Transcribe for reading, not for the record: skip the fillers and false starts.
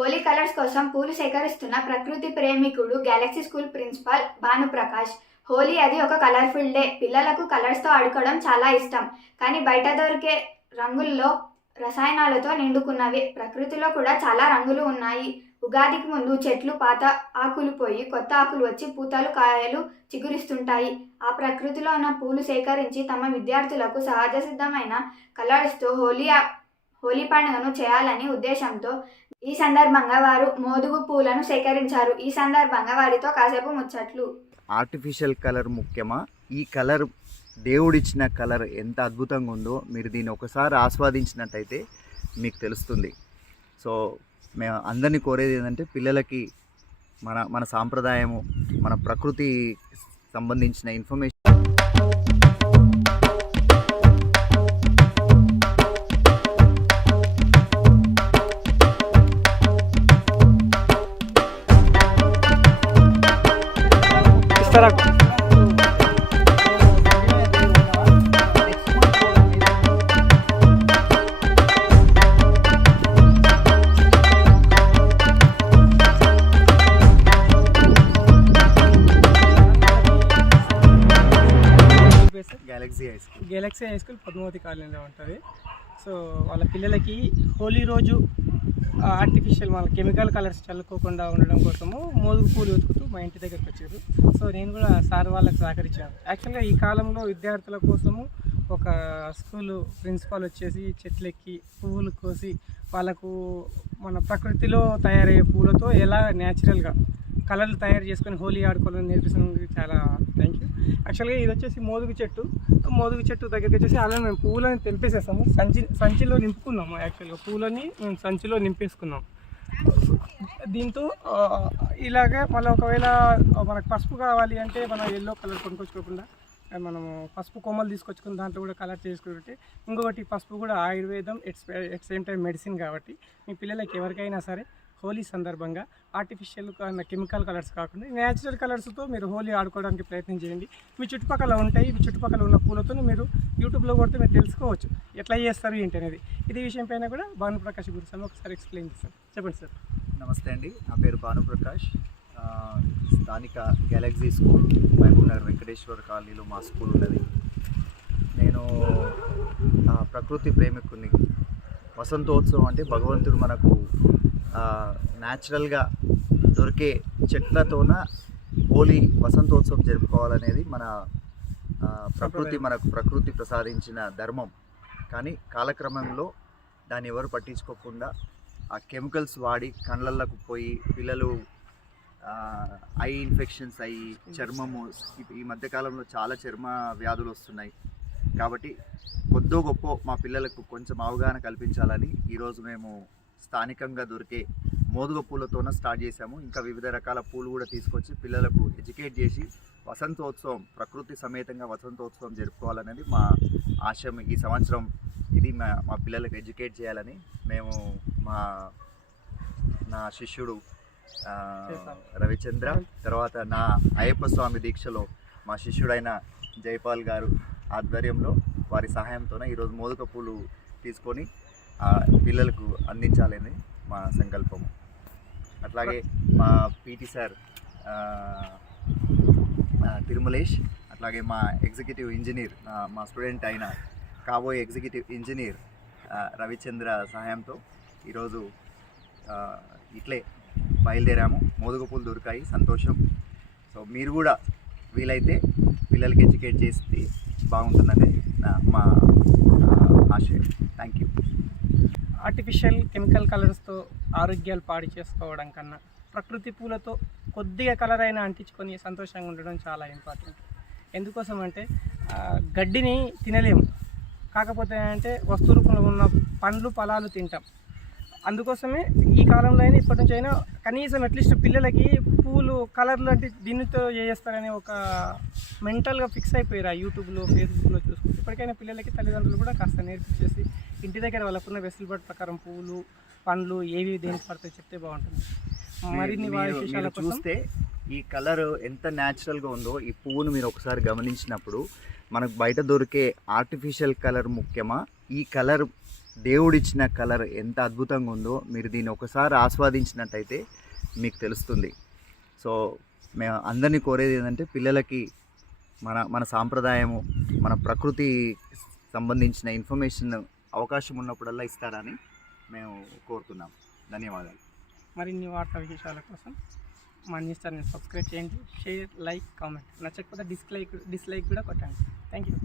Holi colours కోసం పూలు సేకరిస్తున్న ప్రకృతి ప్రేమికుడు galaxy school principal Bhanuprakash. Holi అది ఒక కలర్ఫుల్ డే. పిల్లలకు కలర్స్తో ఆడుకోవడం చాలా ఇష్టం. కానీ బయట దొరికే రంగుల్లో రసాయనాలతో నిండుకున్నవి. ప్రకృతిలో కూడా చాలా రంగులు ఉన్నాయి. ఉగాదికి ముందు చెట్లు పాత ఆకులు పోయి కొత్త ఆకులు వచ్చి పూతలు కాయలు చిగురిస్తుంటాయి. ఆ ప్రకృతిలో ఉన్న పూలు సేకరించి తమ విద్యార్థులకు సహజ సిద్ధమైన కలర్స్తో హోలీ పండుగను చేయాలని ఉద్దేశంతో ఈ సందర్భంగా వారు మోదుగు పూలను సేకరించారు. ఈ సందర్భంగా వారితో కాసేపు ముచ్చట్లు. ఆర్టిఫిషియల్ కలర్ ముఖ్యమా, ఈ కలర్ దేవుడిచ్చిన కలర్ ఎంత అద్భుతంగా ఉందో మీరు దీన్ని ఒకసారి ఆస్వాదించినట్టయితే మీకు తెలుస్తుంది. సో మేము అందరినీ కోరేది ఏంటంటే పిల్లలకి మన సాంప్రదాయము, మన ప్రకృతి సంబంధించిన ఇన్ఫర్మేషన్ ఇస్తారా. గెలాక్సీ హై స్కూల్ పద్మావతి కాలనీలో ఉంటుంది. సో వాళ్ళ పిల్లలకి హోలీ రోజు ఆర్టిఫిషియల్ మన కెమికల్ కలర్స్ చల్లుకోకుండా ఉండడం కోసము మోదుగు పూలు వెతుకుతూ మా ఇంటి దగ్గరికి వచ్చారు. సో నేను కూడా సార్ వాళ్ళకి సహకరించాను. యాక్చువల్గా ఈ కాలంలో విద్యార్థుల కోసము ఒక స్కూలు ప్రిన్సిపాల్ వచ్చేసి చెట్లెక్కి పువ్వులు కోసి వాళ్ళకు మన ప్రకృతిలో తయారయ్యే పూలతో ఎలా న్యాచురల్గా కలర్లు తయారు చేసుకొని హోలీ ఆడుకోవాలని నేర్పిస్తున్నందుకు చాలా థ్యాంక్ యూ. యాక్చువల్గా ఇది వచ్చేసి మోదుగు చెట్టు దగ్గరికి వచ్చేసి అలా మేము పూలని తెంపేసేసాము. సంచిలో నింపుకున్నాము. యాక్చువల్గా పూలని మేము సంచిలో నింపేసుకున్నాం. దీంతో ఇలాగే మళ్ళీ ఒకవేళ మనకు పసుపు కావాలి అంటే మనం ఎల్లో కలర్ కొనుక్కొచ్చుకోకుండా మనము పసుపు కొమ్మలు తీసుకొచ్చుకుని దాంట్లో కూడా కలర్ చేసుకుంటే, ఇంకొకటి పసుపు కూడా ఆయుర్వేదం ఎట్ సేమ్ టైం మెడిసిన్ కాబట్టి మీ పిల్లలకి ఎవరికైనా సరే హోలీ సందర్భంగా ఆర్టిఫిషియల్ కెమికల్ కలర్స్ కాకుండా న్యాచురల్ కలర్స్తో మీరు హోలీ ఆడుకోవడానికి ప్రయత్నం చేయండి. మీ చుట్టుపక్కల ఉంటాయి. మీ చుట్టుపక్కల ఉన్న పూలతో మీరు యూట్యూబ్లో కొడితే మీరు తెలుసుకోవచ్చు ఎట్లా చేస్తారు ఏంటి అనేది. ఇది విషయం పైన కూడా భానుప్రకాష్ గురించి ఒకసారి ఎక్స్ప్లెయిన్ చేస్తాను. చెప్పండి సార్. నమస్తే అండి, నా పేరు భానుప్రకాష్. స్థానిక గెలాక్సీ స్కూల్ మహబూబ్నగర్ వెంకటేశ్వర కాలనీలో మా స్కూల్ ఉన్నది. నేను ప్రకృతి ప్రేమికుని. వసంతోత్సవం అంటే భగవంతుడు మనకు న్యాచురల్గా దొరికే చెట్లతోన హోలీ వసంతోత్సవం జరుపుకోవాలనేది మనకు ప్రకృతి ప్రసాదించిన ధర్మం. కానీ కాలక్రమంలో దాన్ని ఎవరు పట్టించుకోకుండా ఆ కెమికల్స్ వాడి కళ్ళకు పోయి పిల్లలు ఐ ఇన్ఫెక్షన్స్ అయ్యి చర్మము, ఈ మధ్యకాలంలో చాలా చర్మ వ్యాధులు వస్తున్నాయి. కాబట్టి కొద్దో గొప్ప మా పిల్లలకు కొంచెం అవగాహన కల్పించాలని ఈరోజు మేము స్థానికంగా దొరికే మోదుగ పూలతోన స్టార్ట్ చేశాము. ఇంకా వివిధ రకాల పూలు కూడా తీసుకొచ్చి పిల్లలకు ఎడ్యుకేట్ చేసి వసంతోత్సవం, ప్రకృతి సమేతంగా వసంతోత్సవం జరుపుకోవాలనేది మా ఆశయం. ఈ సంవత్సరం ఇది మా పిల్లలకు ఎడ్యుకేట్ చేయాలని మేము నా శిష్యుడు రవిచంద్ర, తర్వాత నా అయ్యప్ప స్వామి దీక్షలో మా శిష్యుడైన జైపాల్ గారు ఆధ్వర్యంలో వారి సహాయంతోనే ఈరోజు మోదుగ పూలు తీసుకొని పిల్లలకు అందించాలని మా సంకల్పము. అట్లాగే మా పీటీ సార్ తిరుమలేష్, అట్లాగే మా ఎగ్జిక్యూటివ్ ఇంజనీర్, మా స్టూడెంట్ అయిన కాబోయే ఎగ్జిక్యూటివ్ ఇంజనీర్ రవిచంద్ర సహాయంతో ఈరోజు ఇట్లే బయలుదేరాము. మోదుగ పూలు దొరికాయి, సంతోషం. సో మీరు కూడా వీలైతే పిల్లలకి ఎడ్యుకేట్ చేస్తే బాగుంటుందని మా ఆశయం. Thank you. ఆర్టిఫిషియల్ కెమికల్ కలర్స్తో ఆరోగ్యాలు పాడు చేసుకోవడం కన్నా ప్రకృతి పూలతో కొద్దిగా కలర్ అయినా అంటించుకొని సంతోషంగా ఉండడం చాలా ఇంపార్టెంట్. ఎందుకోసం అంటే గడ్డిని తినలేము, కాకపోతే అంటే వస్తు రూపంలో ఉన్న పండ్లు ఫలాలు తింటాం. అందుకోసమే ఈ కాలంలో అయినా ఇప్పటి నుంచి అయినా కనీసం అట్లీస్ట్ పిల్లలకి పూలు కలర్లు అంటే దీనితో చేస్తారని ఒక మెంటల్గా ఫిక్స్ అయిపోయారు యూట్యూబ్లో ఫేస్బుక్లో చూసుకుంటే. ఇప్పటికైనా పిల్లలకి తల్లిదండ్రులు కూడా కాస్త నేర్పించేసి ఇంటి దగ్గర వాళ్ళకున్న వెసులుబాటు ప్రకారం పూలు పండ్లు ఏవి దేనికి పడితే చెప్తే బాగుంటుంది. మరిన్ని విశేషాల చూస్తే ఈ కలర్ ఎంత న్యాచురల్గా ఉందో ఈ పువ్వును మీరు ఒకసారి గమనించినప్పుడు మనకు బయట దొరికే ఆర్టిఫిషియల్ కలర్ ముఖ్యమా, ఈ కలర్ దేవుడిచ్చిన కలర్ ఎంత అద్భుతంగా ఉందో మీరు దీన్ని ఒకసారి ఆస్వాదించినట్టయితే మీకు తెలుస్తుంది. సో మేము అందరినీ కోరేది ఏంటంటే పిల్లలకి మన సాంప్రదాయము, మన ప్రకృతి సంబంధించిన ఇన్ఫర్మేషన్ అవకాశం ఉన్నప్పుడల్లా ఇస్తారని మేము కోరుతున్నాం. ధన్యవాదాలు. మరిన్ని వార్తా విశేషాల కోసం మా న్యూస్ ఛానల్ సబ్స్క్రైబ్ చేయండి, షేర్, లైక్, కామెంట్. నచ్చకపోతే డిస్లైక్ కూడా కొట్టండి. Thank you.